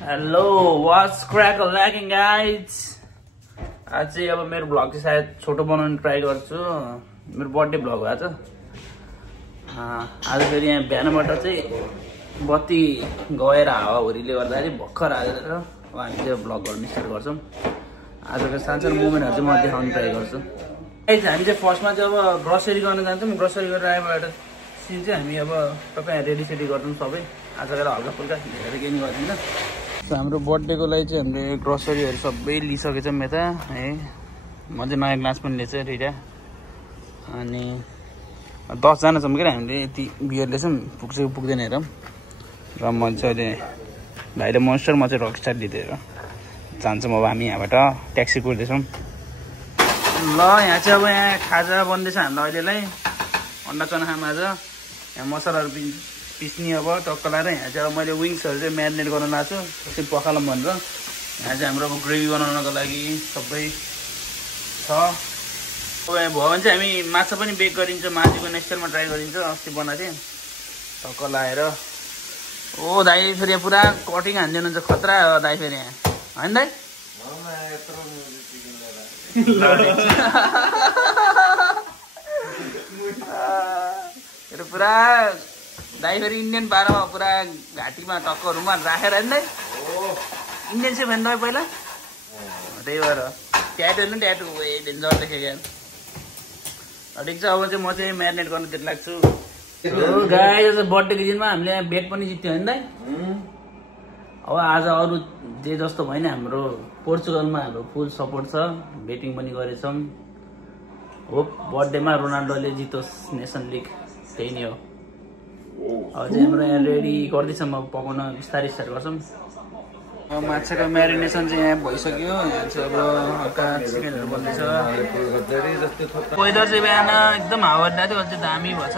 Hello what's crack lacking guys. आज चाहिँ अब मेरो भ्लग चाहिँ सायद छोटो बनाउने ट्राई गर्छु। मेरो बर्थडे भ्लग हो आज। आज फेरि यहाँ बिहानबाट चाहिँ बत्ती गएर हावाहुरीले गर्दाखेरि भर्खर आएर हामी चाहिँ भ्लग गर्न स्टार्ट गर्छौँ। आजको सानसानो मोमेन्टहरू चाहिँ म देखाउने ट्राई गर्छु। गाइज हामी चाहिँ फर्स्टमा चाहिँ अब ग्रोसरी गर्न जान्छौँ। ग्रोसरी गरेर आएबाट सिन चाहिँ हामी अब तपाईँ रेडी सेडी गर्छौँ सबै। आज गएर हल्का फुल्का धेरै केही गर्दैन। हाम्रो बर्थडेको लागि चाहिँ हामीले ग्रोसरीहरू सबै लिइसकेछौँ यता है। म चाहिँ नयाँ ग्लास पनि लिएछ दुईवटा। अनि 10जना छौँ क्या हामीले। यति बियर लिएछौँ, पुग्छ कि पुग्दैन हेरौँ। र म चाहिँ अहिले भाइले मोन्स्टर, म चाहिँ रकस्टार लिँदै जान्छौँ। अब हामी यहाँबाट ट्याक्सी कुर्दैछौँ। ल यहाँ चाहिँ अब यहाँ खाजा बन्दैछ हामीलाई अहिलेलाई। अन्डा चना खाम आज। यहाँ मसलाहरू पिस्ने अब टक्क लाएर। यहाँ चाहिँ अब मैले विङ्सहरू चाहिँ म्यारिनेट गर्न लाएको छु एकछिन पखालौँ भनेर। यहाँ चाहिँ हाम्रो अब ग्रेभी बनाउनको लागि सबै छ। अब यहाँ भयो भने चाहिँ हामी माछा पनि बेक गरिन्छ। माछाको नेक्स्ट टाइममा ट्राई गरिन्छ। अस्ति बनाएको थिएँ टक्क लाएर। ओ दाइ फेरि यहाँ पुरा कटिङ हानिदिनुहुन्छ। खतरा हो दाइ फेरि यहाँ, होइन दाइ? पुरा दाइ फेरि इन्डियन पारामा पुरा घाँटीमा टक्कहरूमा राखेर होइन दाइ? इन्डियन सेफ होइन तपाईँ पहिला? त्यही भएर ट्याटो होइन ट्याटो डेन्जर देखेँ क्या। ठिक छ, अब चाहिँ म चाहिँ म्यारिनेट गर्न त्यति लाग्छु। गाइस बर्थडेको दिनमा हामीले यहाँ बेट पनि जित्यो होइन दाइ? अब आज अरू जे जस्तो भएन, हाम्रो पोर्चुगलमा हाम्रो फुल सपोर्ट छ। बेटिङ पनि गरेछौँ। होप बर्थडेमा रोनाल्डोले जितोस् नेसन लिग। त्यही नै हो। अब चाहिँ हाम्रो यहाँ रेडी गर्दैछौँ। अब पकाउन बिस्तारै स्टार्ट गर्छौँ। अब माछाको म्यारिनेसन चाहिँ यहाँ भइसक्यो। यहाँ चाहिँ अब हल्का चिकनहरू बन्दैछ। वेदर चाहिँ बिहान एकदम हावा थियो, अहिले चाहिँ दामी भएछ।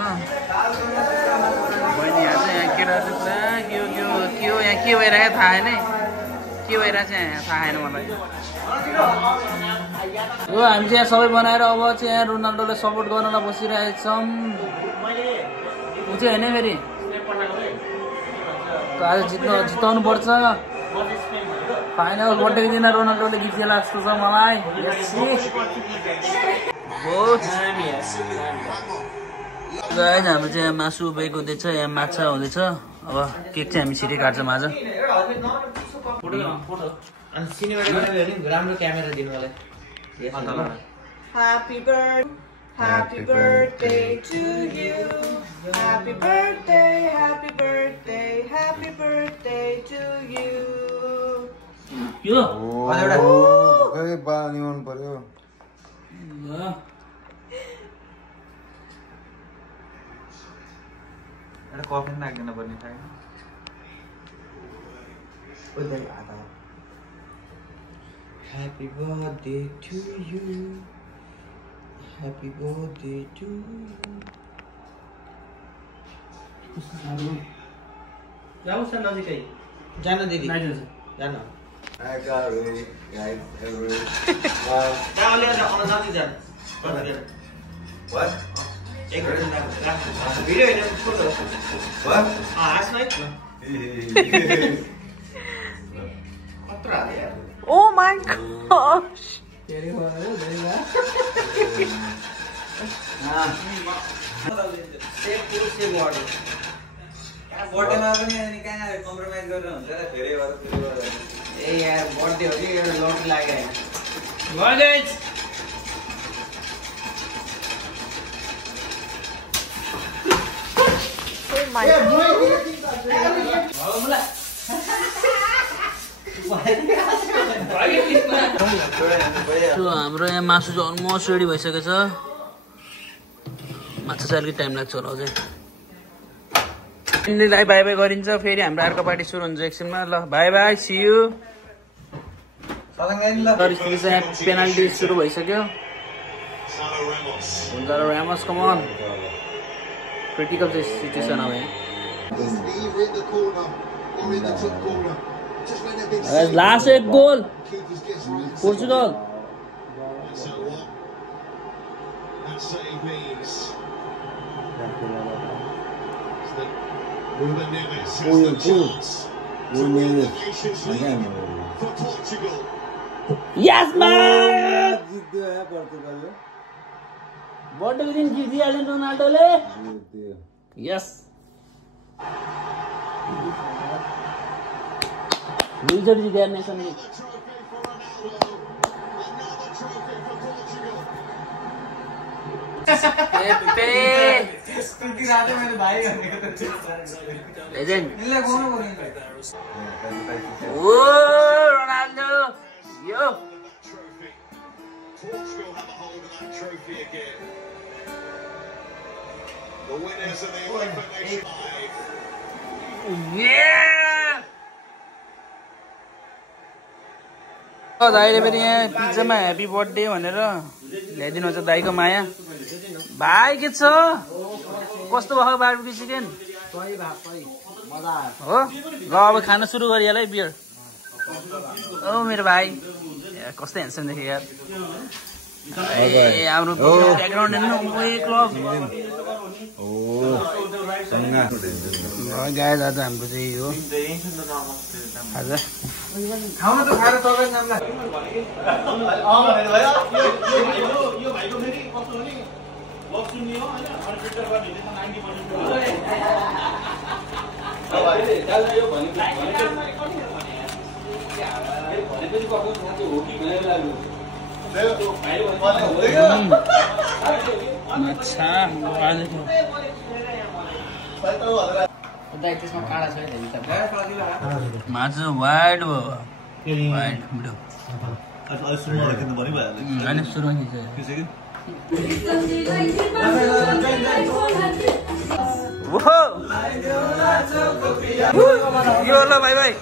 बहिनी यहाँ चाहिँ यहाँ केटाहरू चाहिँ पुरा के हो यहाँ के भइरहेको थाहा छैन। के भइरहेको छ यहाँ थाहा छैन मलाई। हो हामी चाहिँ यहाँ सबै बनाएर अब चाहिँ यहाँ रोनाल्डोलाई सपोर्ट गर्नलाई बसिरहेको छौँ। ऊ चाहिँ होइन फेरि आज जिताउनु पर्छ। फाइनल बर्थडेको दिन रोनाल्डोले गिफ्ट दिला जस्तो छ मलाई। हाम्रो चाहिँ यहाँ मासु बेक हुँदैछ, यहाँ माछा हुँदैछ। अब केक चाहिँ हामी छिटै काट्छौँ आज। राम्रो क्यामेरा दिनु मलाई। Happy birthday to you. Happy birthday, happy birthday, happy birthday to you. यो खै बानी मन पर्यो। एउटा कफी लाग्दैन पर्ने थाहा। Happy birthday to you. Happy birthday to you. जाऊ सर नजिकै जान दिदी जान। Oh my gosh. बर्थडेमा पनि अनि कहाँ कम्प्रोमाइज गरेर हुन्छ र धेरै भएर ए यार बर्थडे हो कि एउटा लट लाग्यो गाइस। Oh my god. हाम्रो यहाँ मासु चाहिँ अलमोस्ट रेडी भइसकेको छ। माछा चाहिँ अलिकति टाइम लाग्छ होला अझै। फ्यामिलीलाई बाई बाई गरिन्छ। फेरि हाम्रो अर्को पार्टी सुरु हुन्छ एकछिनमा। ल बाई बाई, सी यू। स्थिति चाहिँ यहाँ पेनाल्टी सुरु भइसक्यो। गोन्जालो रामोस, कम अन। क्रिटिकल चाहिँ सिचुएसन हो यहाँ। लास्ट एक goal Portugal. Ruben Neves has the chance. Yes, man! बर्थडेको दिन जित दिइहाल्यो रोनाल्डोले। यस दुईचोटि जित्यो नेसन लिग। रोनाल्डो यो Portugal have a hold of that trophy again. The winners of the UEFA Nations League. दाइले फेरि यहाँ पिज्जामा ह्याप्पी बर्थडे भनेर ल्याइदिनु हुन्छ दाइको माया। भाइ के छ कस्तो भयो बारबेक्यू चिकन? हो ल अब खाना सुरु गरिहाल है बियर। ओ मेरो भाइ कस्तो ह्यान्डसम देखे यार। ए हाम्रो ब्याकग्राउन्ड हेर्नु क्लब गाइस आज हाम्रो चाहिँ यो आज खाउन त खाएर तपाईँ नामलाई यो भाइको फेरि कस्तो हो नि लक सुन्ने हो हैन अनि फिल्टर गर्ने हुन्छ 90% भाइले दाल यो भने भनेपछि कस्तो साथी हो कि भनेर लाग्यो अच्छा मासु वाइड भयो वाइड भिडियो होइन सुरुमा यो ल भाइ भाइ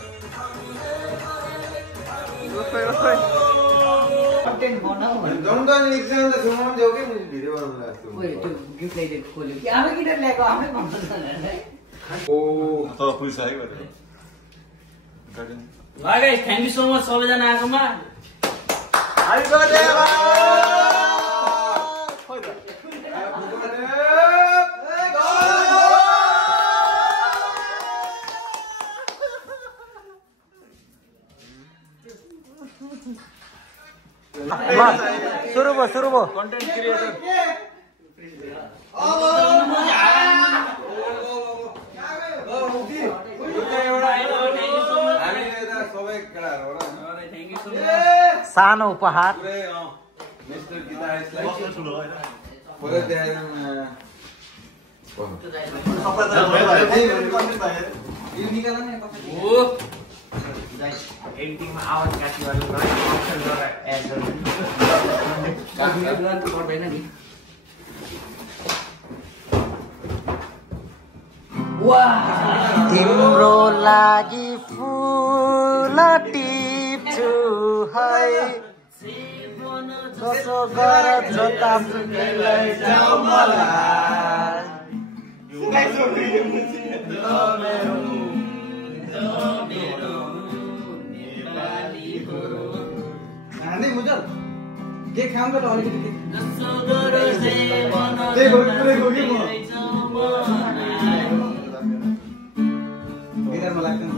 थ्याङ्क यू सो मच सबैजना आएकोमा। सुरु भयो कन्टेन्ट क्रिएटर सानो उपहार एडिटिङमा आवाज काटी गर्नु पर्दैन नि। तिम्रो लागि फुल टिप्छु है जसो गर जता सुन्नेलाई जाऊ मलाई के काम गर्दा अलिकति गिटारमा लाग्दैन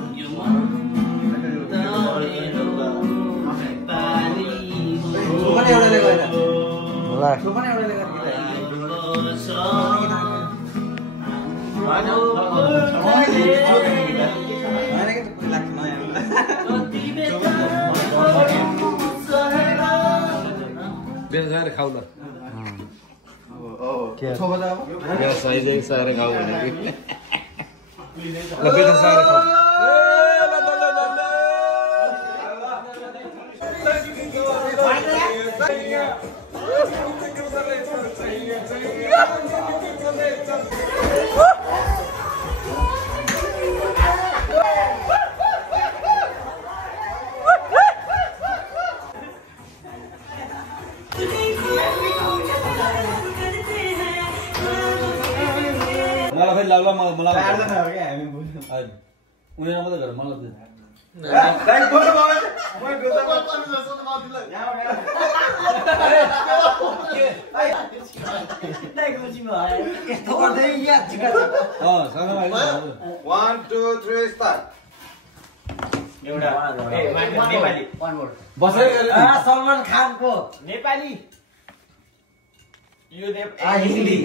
एउटाले गएर खाऊ ल खाऊ मलाई लाग्ला मलाई उनीहरु मात्रै गरे मलाई दाइ फोटो भयो म गोसा पनि जस्तो नदिला दाइ खुसी भयो यस्तो गर्दै या चिका सँगै 1 2 3 स्टार्ट एउटा नेपाली सलमान खानको नेपाली यो हिन्दी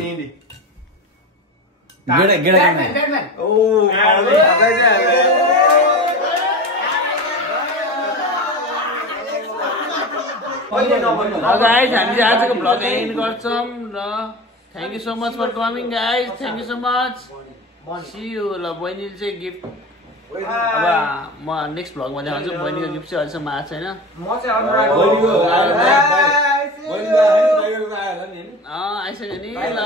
ब्याटम्यान गाइज हामीले आजको भ्लग एन्ड गर्छौँ र thank you so much for coming guys thank you so much see you ल बहिनीले चाहिँ गिफ्ट अब म नेक्स्ट भ्लगमा देखाउँछु बहिनीको गिफ्ट चाहिँ अहिलेसम्म आएको छैन आइसक्यो नि ल